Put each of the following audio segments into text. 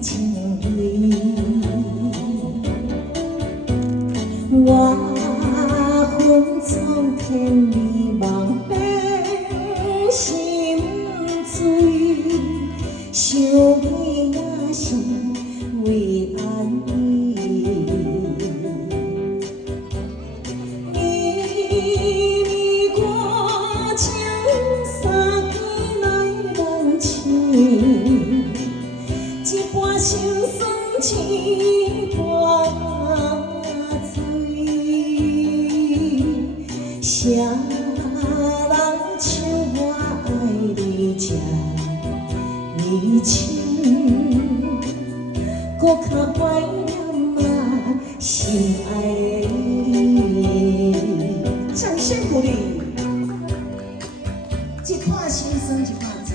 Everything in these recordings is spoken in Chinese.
情意，我魂闯天里望变心醉，想你也是为安你。绵绵歌情，三更来梦醒，一半心酸，一半醉。谁人像我爱你这呢深，搁较怀念啊心爱的你。掌声鼓励，一半心酸，一半醉。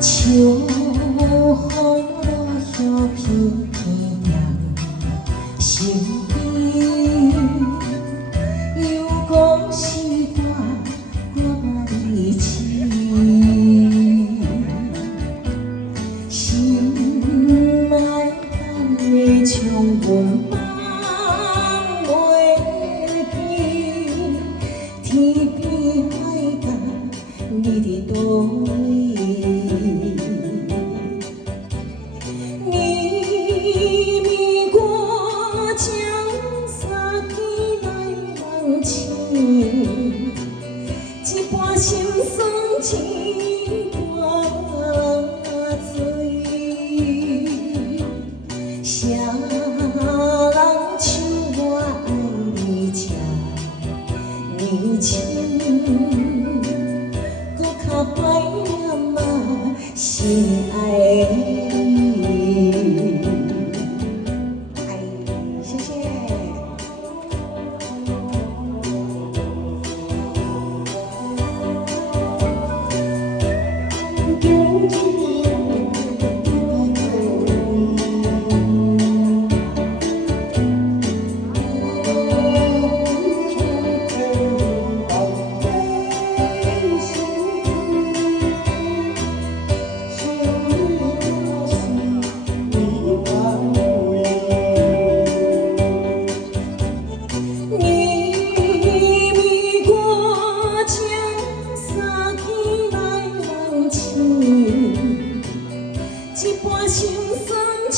秋风落叶片片心意，又讲是我离情，心爱感的像阮放袂记，天边海角你伫倒位？一半心酸，一半醉。谁人像我爱你这呢深，搁较怀念啊心爱的你。谢谢。一半心酸，一